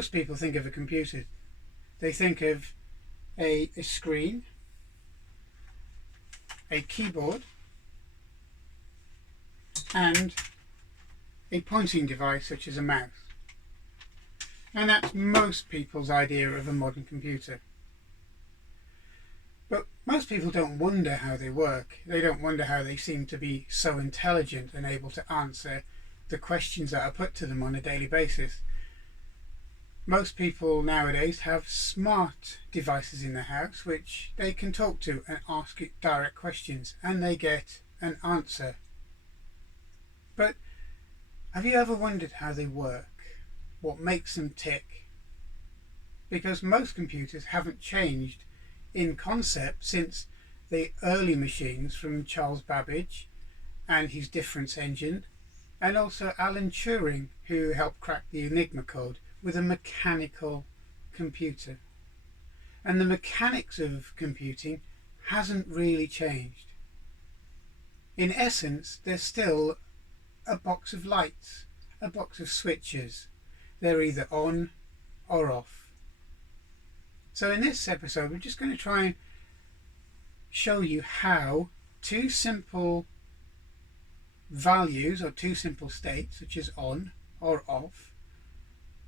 most people think of a computer, they think of a screen, a keyboard, and a pointing device such as a mouse. And that's most people's idea of a modern computer. But most people don't wonder how they work. They don't wonder how they seem to be so intelligent and able to answer the questions that are put to them on a daily basis. Most people nowadays have smart devices in their house which they can talk to and ask it direct questions, and they get an answer. But have you ever wondered how they work? What makes them tick? Because most computers haven't changed in concept since the early machines from Charles Babbage and his difference engine, and also Alan Turing, who helped crack the Enigma code with a mechanical computer. And the mechanics of computing hasn't really changed. In essence, there's still a box of lights, a box of switches. They're either on or off. So in this episode, we're just going to try and show you how two simple values or two simple states, such as on or off,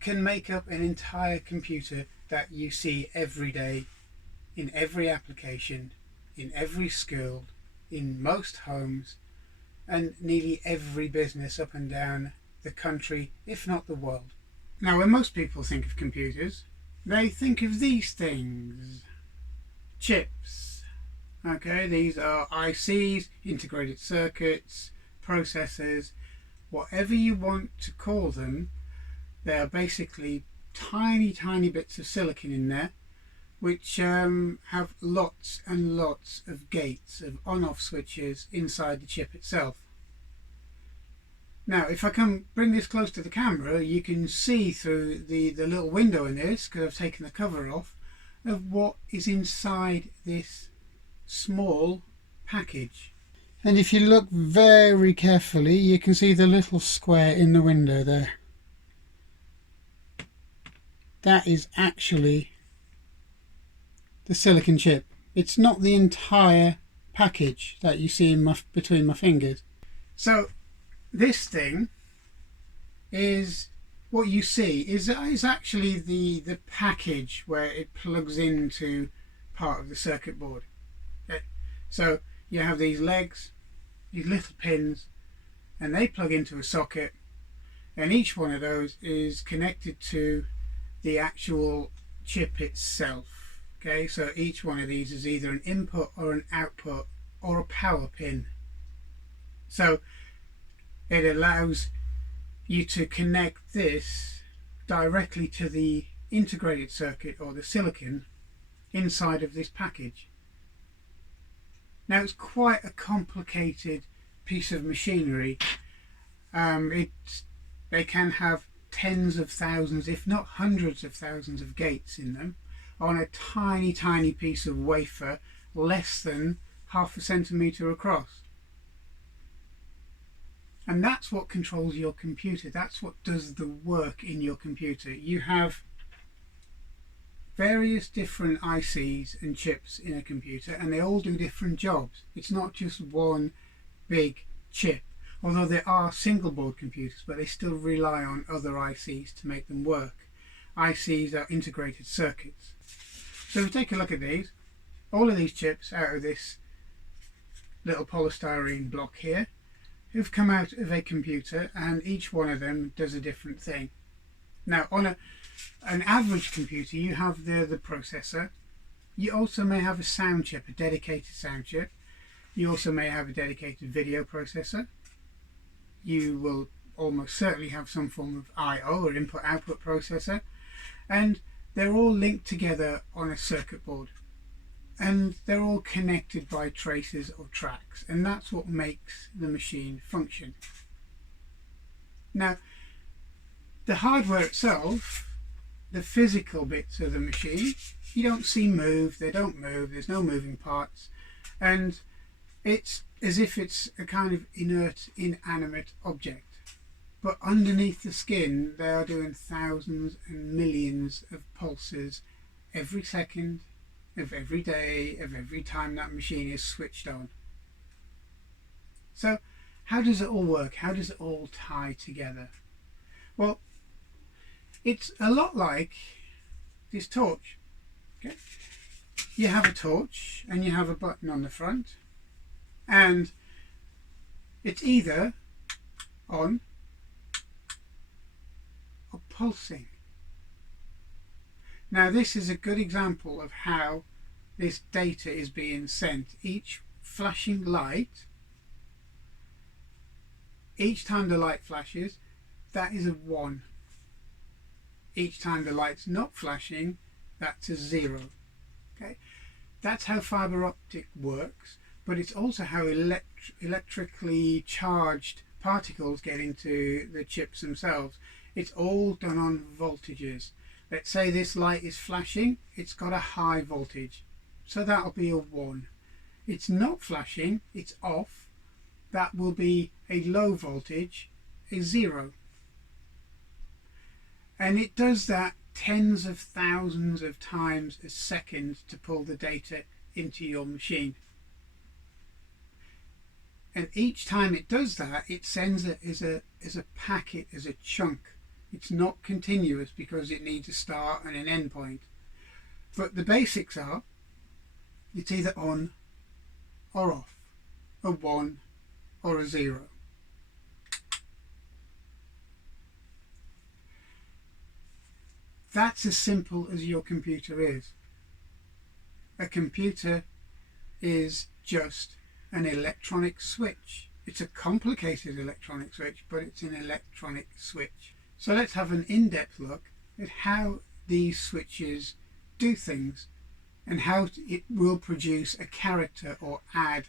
can make up an entire computer that you see every day, in every application, in every school, in most homes, and nearly every business up and down the country, if not the world. Now, when most people think of computers, they think of these things. Chips. Okay, these are ICs, integrated circuits, processors, whatever you want to call them. They are basically tiny bits of silicon in there which have lots and lots of gates, of on-off switches inside the chip itself. Now, if I can bring this close to the camera, you can see through the little window in this, because I've taken the cover off, of what is inside this small package. And if you look very carefully, you can see the little square in the window there. That is actually the silicon chip. It's not the entire package that you see in between my fingers. So this thing is what you see is actually the package where it plugs into part of the circuit board. Okay. So you have these legs, these little pins, and they plug into a socket, and each one of those is connected to the actual chip itself. Okay, so each one of these is either an input or an output or a power pin. So it allows you to connect this directly to the integrated circuit or the silicon inside of this package. Now, it's quite a complicated piece of machinery. They can have tens of thousands, if not hundreds of thousands of gates in them on a tiny piece of wafer less than half a centimetre across. And that's what controls your computer. That's what does the work in your computer. You have various different ICs and chips in a computer, and they all do different jobs. It's not just one big chip, although there are single board computers, but they still rely on other ICs to make them work. ICs are integrated circuits. So if we take a look at these, all of these chips out of this little polystyrene block here who've come out of a computer, and each one of them does a different thing. Now, on an average computer, you have the processor. You also may have a sound chip, a dedicated sound chip. You also may have a dedicated video processor. You will almost certainly have some form of I/O or input-output processor, and they're all linked together on a circuit board, and they're all connected by traces or tracks, and that's what makes the machine function. Now, the hardware itself, the physical bits of the machine, you don't see move, they don't move, there's no moving parts, and it's as if it's a kind of inert, inanimate object. but underneath the skin they are doing thousands and millions of pulses every second of every day of every time that machine is switched on. So how does it all work? How does it all tie together? Well, it's a lot like this torch. Okay? You have a torch and you have a button on the front, and it's either on or pulsing. Now this is a good example of how this data is being sent. Each flashing light, each time the light flashes, that is a 1. Each time the light's not flashing, that's a 0. Okay, that's how fibre optic works, but it's also how electrically charged particles get into the chips themselves. It's all done on voltages. Let's say this light is flashing, it's got a high voltage, so that'll be a 1. It's not flashing, it's off, that will be a low voltage, a 0. And it does that tens of thousands of times a second to pull the data into your machine. And each time it does that, it sends it as a packet, as a chunk. It's not continuous because it needs a start and an end point. But the basics are, it's either on or off, a 1 or a 0. That's as simple as your computer is. A computer is just an electronic switch. It's a complicated electronic switch, but it's an electronic switch. So let's have an in-depth look at how these switches do things and how it will produce a character or add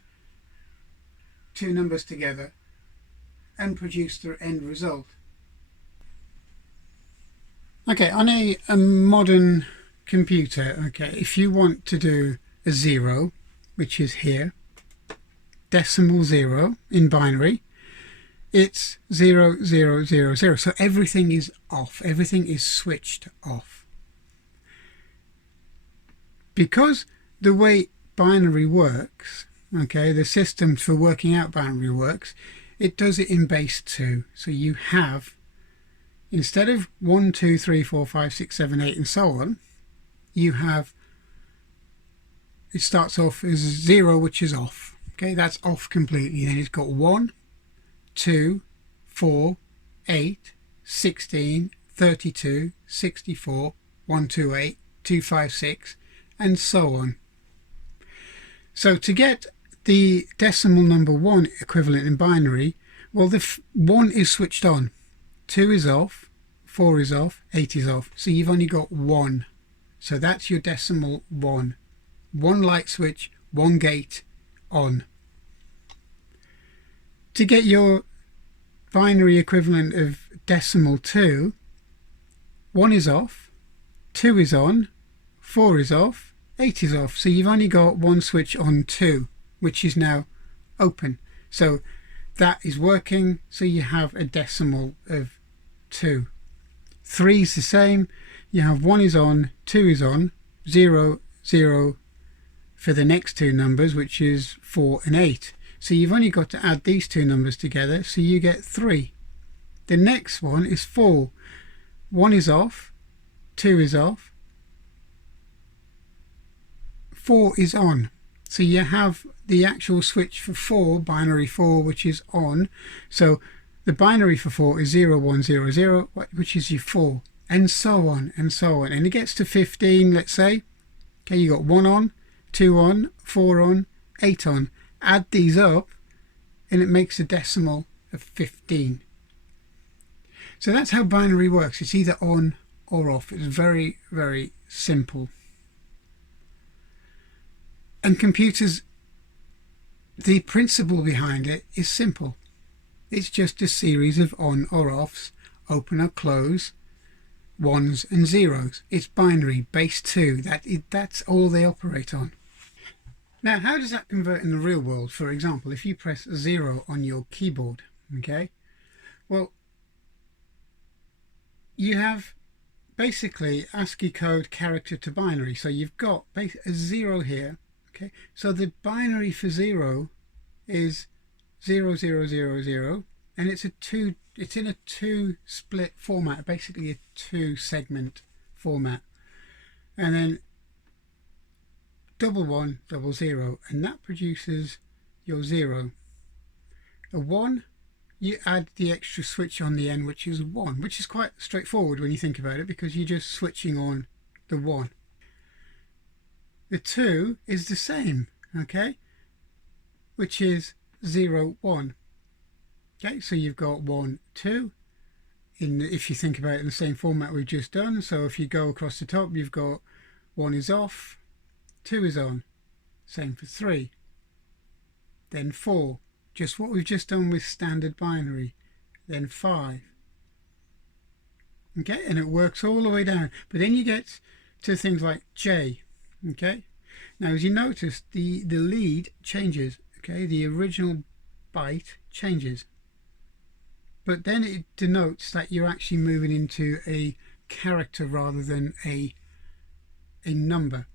two numbers together and produce the end result. Okay, on a modern computer, okay, if you want to do a 0, which is here, decimal 0 in binary, it's 0, 0, 0, 0. So everything is off, everything is switched off. Because the way binary works, okay, the system for working out binary works, it does it in base 2. So you have, instead of 1, 2, 3, 4, 5, 6, 7, 8 and so on, you have, it starts off as 0, which is off. Okay, that's off completely. Then it's got 1, 2, 4, 8, 16, 32, 64, 128, 256, and so on. So to get the decimal number 1 equivalent in binary, well, the 1 is switched on, 2 is off, 4 is off, 8 is off. So you've only got 1. So that's your decimal 1. 1 light switch, 1 gate on. To get your binary equivalent of decimal 2, 1 is off, 2 is on, 4 is off, 8 is off. So you've only got 1 switch on 2, which is now open. So that is working, so you have a decimal of 2. 3 is the same. You have 1 is on, 2 is on, 0, 0 for the next two numbers, which is 4 and 8. So you've only got to add these two numbers together, so you get 3. The next one is 4. 1 is off, 2 is off, 4 is on. So you have the actual switch for 4, binary 4, which is on. So the binary for 4 is 0, 1, 0, 0, which is your 4, and so on and so on. And it gets to 15, let's say. Okay, you got 1 on, 2 on, 4 on, 8 on. Add these up and it makes a decimal of 15. So that's how binary works. It's either on or off. It's very, very simple. And computers, the principle behind it is simple. It's just a series of on or offs, open or close, ones and zeros. It's binary, base 2. That's all they operate on. Now, how does that convert in the real world? For example, if you press 0 on your keyboard, okay? Well, you have basically ASCII code character to binary. So you've got a 0 here. Okay, so the binary for 0 is 0000, and it's in a 2 split format, basically a 2 segment format, and then 1100, and that produces your 0. A 1, you add the extra switch on the end, which is 1, which is quite straightforward when you think about it, because you're just switching on the 1. The 2 is the same, okay, which is 0 1. Okay, so you've got 1 2 if you think about it in the same format we've just done. So if you go across the top, you've got 1 is off, 2 is on, same for 3, then 4, just what we've just done with standard binary, then 5. Okay, and it works all the way down, but then you get to things like J. Okay, now as you notice, the lead changes. Okay, the original byte changes, but then it denotes that you're actually moving into a character rather than a number,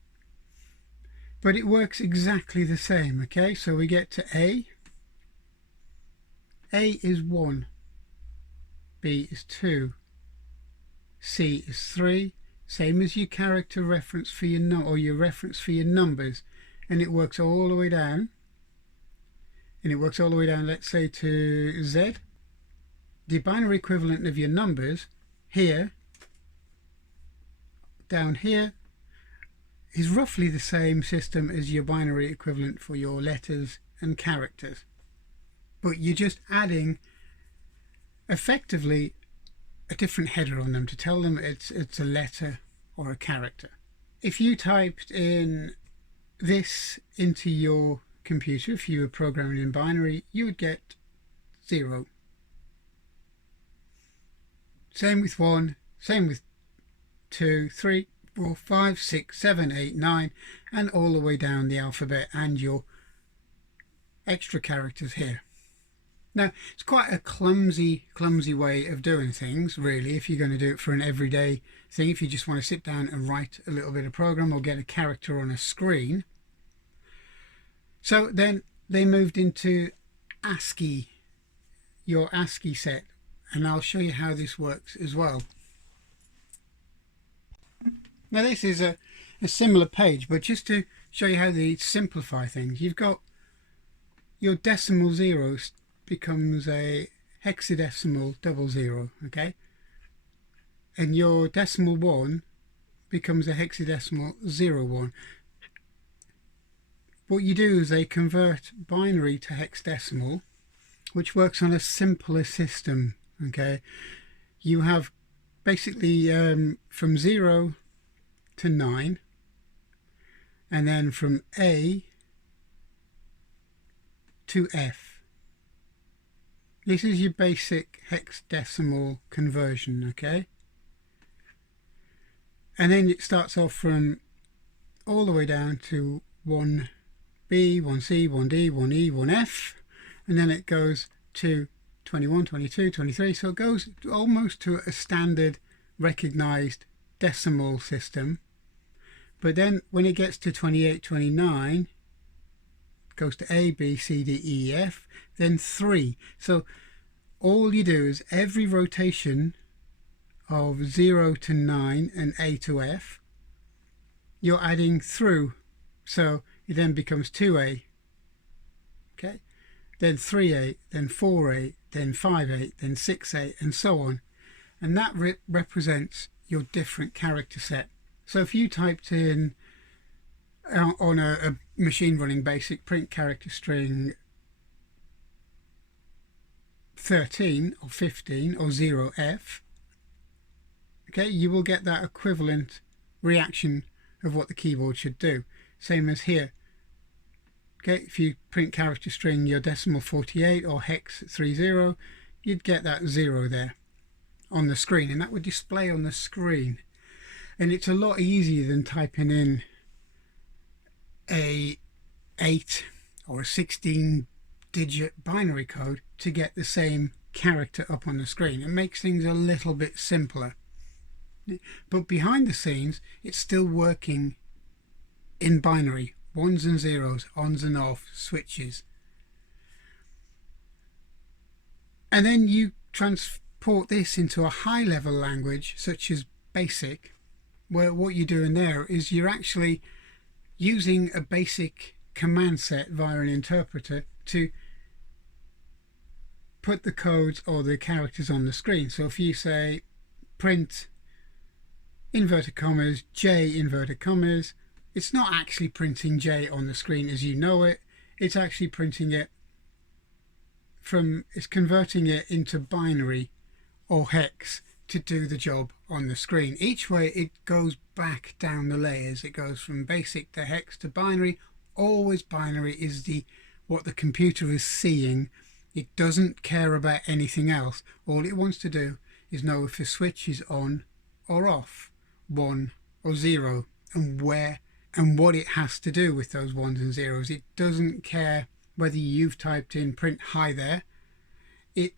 but it works exactly the same. Okay, so we get to A is 1, B is 2, C is 3, same as your character reference for your or your reference for your numbers, and it works all the way down. And it works all the way down, let's say, to Z. The binary equivalent of your numbers here, down here, is roughly the same system as your binary equivalent for your letters and characters, but you're just adding effectively a different header on them to tell them it's a letter or a character. If you typed in this into your computer, if you were programming in binary, you would get 0. Same with 1, same with 2, 3, 4, 5, 6, 7, 8, 9, and all the way down the alphabet and your extra characters here. Now, it's quite a clumsy way of doing things, really, if you're going to do it for an everyday thing, if you just want to sit down and write a little bit of program or get a character on a screen. So then they moved into ASCII, your ASCII set, and I'll show you how this works as well. Now this is a similar page, but just to show you how they simplify things, you've got your decimal zeros becomes a hexadecimal 00, okay, and your decimal 1 becomes a hexadecimal 01. What you do is they convert binary to hexadecimal, which works on a simpler system. Okay, you have basically from 0 to 9, and then from A to F. This is your basic hexadecimal conversion, okay? And then it starts off from all the way down to 1B, 1C, 1D, 1E, 1F, and then it goes to 21, 22, 23, so it goes almost to a standard recognized decimal system. But then when it gets to 28, 29, it goes to A, B, C, D, E, F, then 3. So all you do is every rotation of 0 to 9 and A to F, you're adding through. So it then becomes 2A, okay, then 3A, then 4A, then 5A, then 6A, and so on. And that represents your different character set. So if you typed in on a machine running basic print character string 13 or 15 or 0F, okay, you will get that equivalent reaction of what the keyboard should do. Same as here. Okay, if you print character string your decimal 48 or hex 30, you'd get that 0 there on the screen, and that would display on the screen. And it's a lot easier than typing in a 8 or a 16-digit binary code to get the same character up on the screen. It makes things a little bit simpler. But behind the scenes, it's still working in binary, ones and zeros, ons and off, switches. And then you transport this into a high level language such as BASIC, where what you're doing there is you're actually using a basic command set via an interpreter to put the codes or the characters on the screen. So if you say print inverted commas J inverted commas, it's not actually printing J on the screen as you know it. It's actually printing it it's converting it into binary or hex to do the job on the screen. Each way it goes back down the layers. It goes from basic to hex to binary. Always binary is what the computer is seeing. It doesn't care about anything else. All it wants to do is know if a switch is on or off, 1 or 0, and where and what it has to do with those ones and zeros. It doesn't care whether you've typed in print hi there. It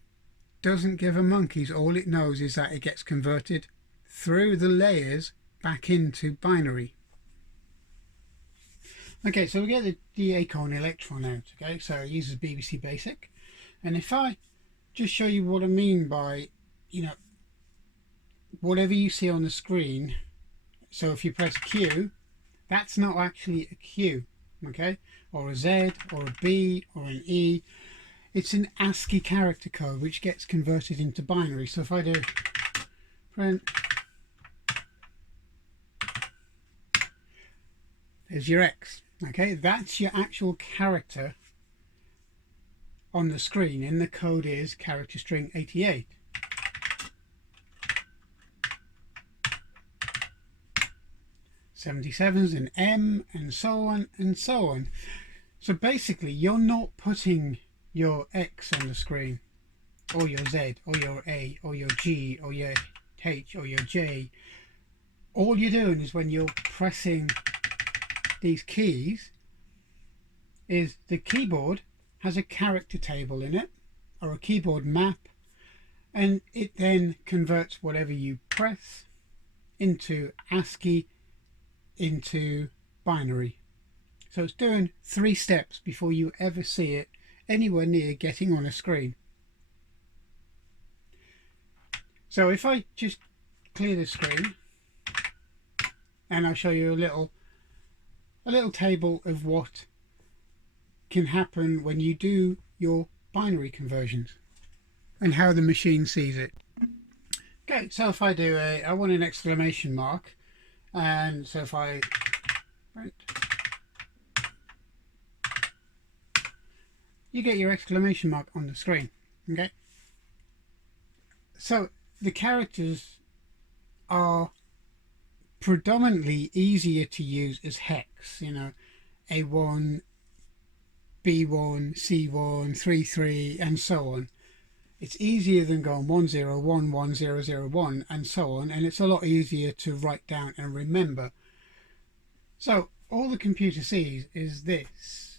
doesn't give a monkey's. All it knows is that it gets converted through the layers back into binary. Okay, so we get the Acorn Electron out. Okay, so it uses BBC Basic. And if I just show you what I mean by, whatever you see on the screen, so if you press Q, that's not actually a Q, okay, or a Z, or a B, or an E. It's an ASCII character code which gets converted into binary. So if I do print, there's your X, okay, that's your actual character on the screen, and the code is character string 88. '77's an M, and so on and so on. So basically you're not putting your X on the screen, or your Z, or your A, or your G, or your H, or your J. All you're doing is when you're pressing these keys is the keyboard has a character table in it, or a keyboard map, and it then converts whatever you press into ASCII into binary. So it's doing 3 steps before you ever see it anywhere near getting on a screen. So if I just clear the screen and I'll show you a little table of what can happen when you do your binary conversions and how the machine sees it. Okay, so if I do I want an exclamation mark, and so if I print, you get your exclamation mark on the screen. Okay, so the characters are predominantly easier to use as hex, A1, B1, C1, 33, and so on. It's easier than going 10111001 and so on, and it's a lot easier to write down and remember. So all the computer sees is this.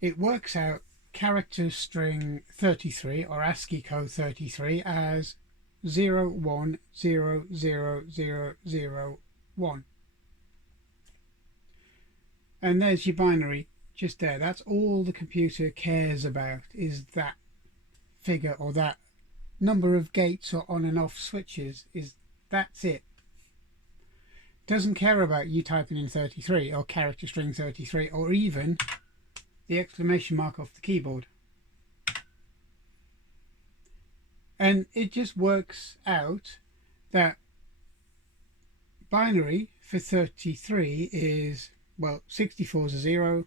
It works out character string 33 or ASCII code 33 as 01000001. And there's your binary just there. That's all the computer cares about, is that figure or that number of gates or on and off switches. That's it. Doesn't care about you typing in 33 or character string 33 or even the exclamation mark off the keyboard. And it just works out that binary for 33 is, well, 64 is a 0,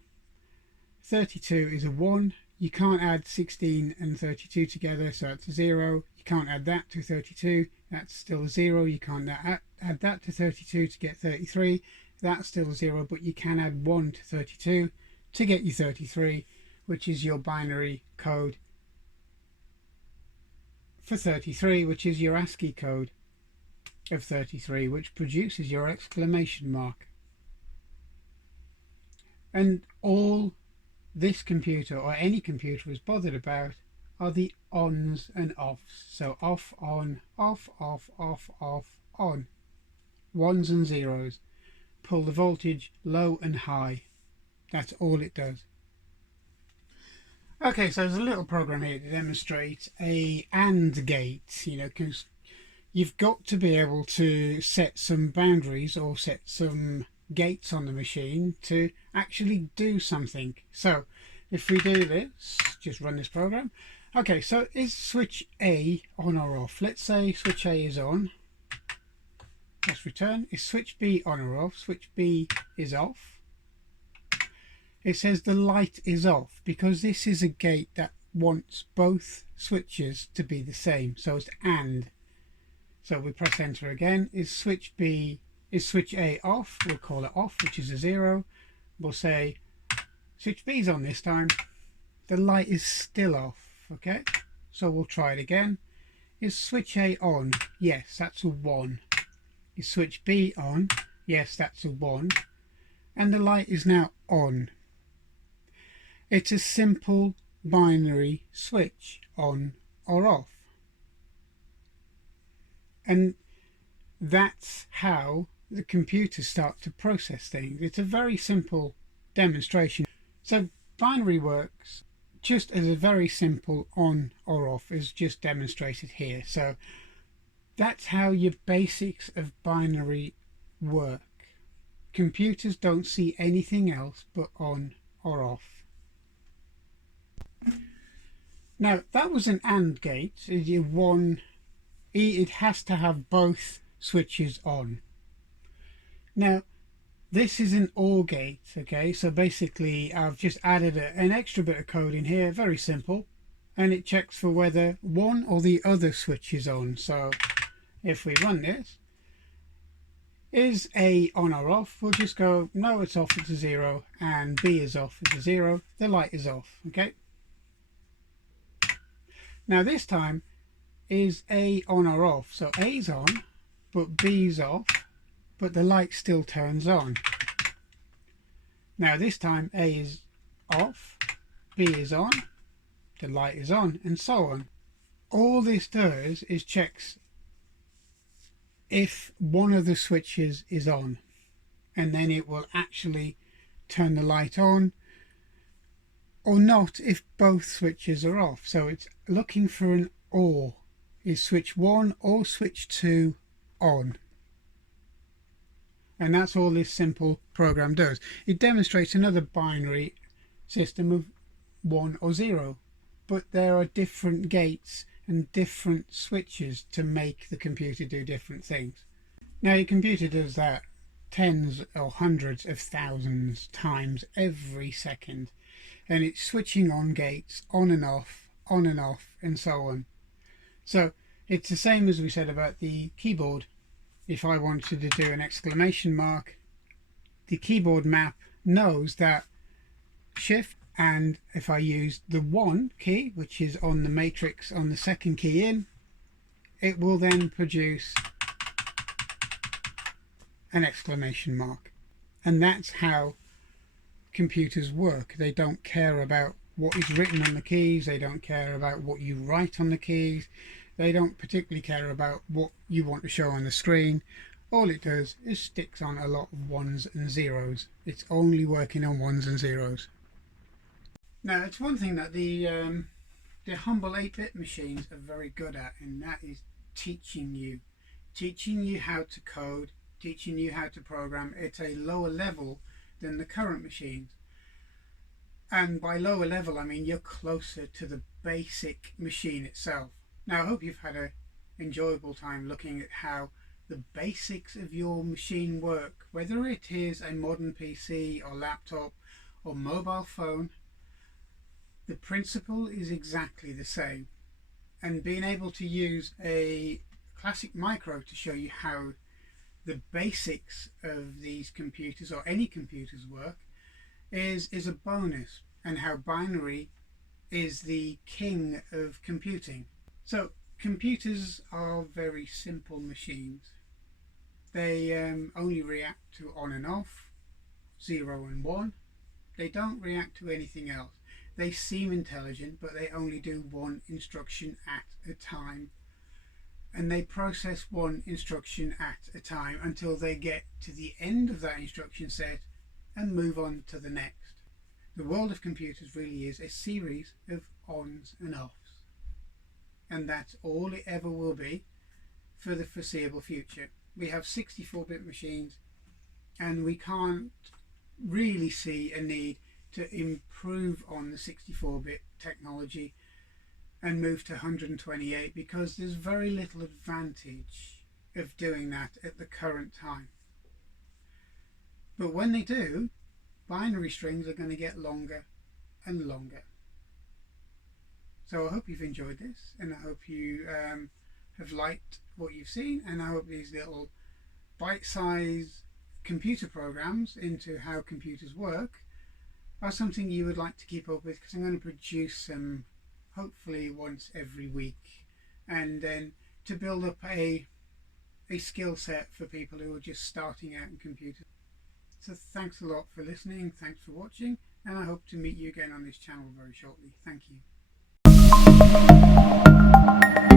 32 is a 1. You can't add 16 and 32 together, so it's a 0. You can't add that to 32, that's still a 0. You can't add that to 32 to get 33, that's still a 0, but you can add 1 to 32 to get you 33, which is your binary code for 33, which is your ASCII code of 33, which produces your exclamation mark. And all this computer or any computer is bothered about are the ons and offs. So off, on, off, off, off, off, on. ones and zeros. Pull the voltage low and high. That's all it does. Okay, so there's a little program here to demonstrate a AND gate, because you've got to be able to set some boundaries or set some gates on the machine to actually do something. So if we do this, just run this program. Okay, so is switch A on or off? Let's say switch A is on. Let's return. Is switch B on or off? Switch B is off. It says the light is off because this is a gate that wants both switches to be the same. So it's AND. So we press enter again. Is switch A off? We'll call it off, which is a 0. We'll say switch B is on this time. The light is still off. Okay, so we'll try it again. Is switch A on? Yes, that's a 1. Is switch B on? Yes, that's a 1. And the light is now on. It's a simple binary switch, on or off. And that's how the computers start to process things. It's a very simple demonstration. So binary works just as a very simple on or off is just demonstrated here. So that's how your basics of binary work. Computers don't see anything else but on or off. Now that was an AND gate. It has to have both switches on. Now this is an OR gate, okay, so basically I've just added an extra bit of code in here, very simple, and it checks for whether one or the other switch is on. So if we run this, is A on or off? We'll just go no, it's off, it's a 0, and B is off, it's a 0. The light is off. Okay, now this time is A on or off? So A's on but B's off, but the light still turns on. Now this time A is off, B is on, the light is on, and so on. All this does is checks if one of the switches is on, and then it will actually turn the light on or not if both switches are off. So it's looking for an OR. Is switch 1 or switch 2 on? And that's all this simple program does. It demonstrates another binary system of 1 or 0, but there are different gates and different switches to make the computer do different things. Now your computer does that tens or hundreds of thousands times every second, and it's switching on gates on and off, and so on. So it's the same as we said about the keyboard. If I wanted to do an exclamation mark, the keyboard map knows that shift, and if I use the 1 key, which is on the matrix on the second key in, it will then produce an exclamation mark. And that's how computers work. They don't care about what is written on the keys, they don't care about what you write on the keys, they don't particularly care about what you want to show on the screen. All it does is sticks on a lot of 1s and 0s. It's only working on 1s and 0s. Now it's one thing that the humble 8-bit machines are very good at, and that is teaching you how to code, teaching you how to program at a lower level than the current machines. And by lower level I mean you're closer to the basic machine itself. Now I hope you've had an enjoyable time looking at how the basics of your machine work, whether it is a modern PC or laptop or mobile phone. The principle is exactly the same, and being able to use a classic micro to show you how the basics of these computers or any computers work is a bonus, and how binary is the king of computing. So computers are very simple machines. They only react to on and off, 0 and 1. They don't react to anything else. They seem intelligent, but they only do one instruction at a time. and they process one instruction at a time until they get to the end of that instruction set and move on to the next. The world of computers really is a series of ons and offs, and that's all it ever will be for the foreseeable future. We have 64-bit machines, and we can't really see a need to improve on the 64-bit technology and move to 128 because there's very little advantage of doing that at the current time. But when they do, binary strings are going to get longer and longer. So I hope you've enjoyed this, and I hope you have liked what you've seen, and I hope these little bite-sized computer programs into how computers work are something you would like to keep up with, because I'm going to produce them hopefully once every week, and then to build up a skill set for people who are just starting out in computers. So thanks a lot for listening, thanks for watching, and I hope to meet you again on this channel very shortly. Thank you.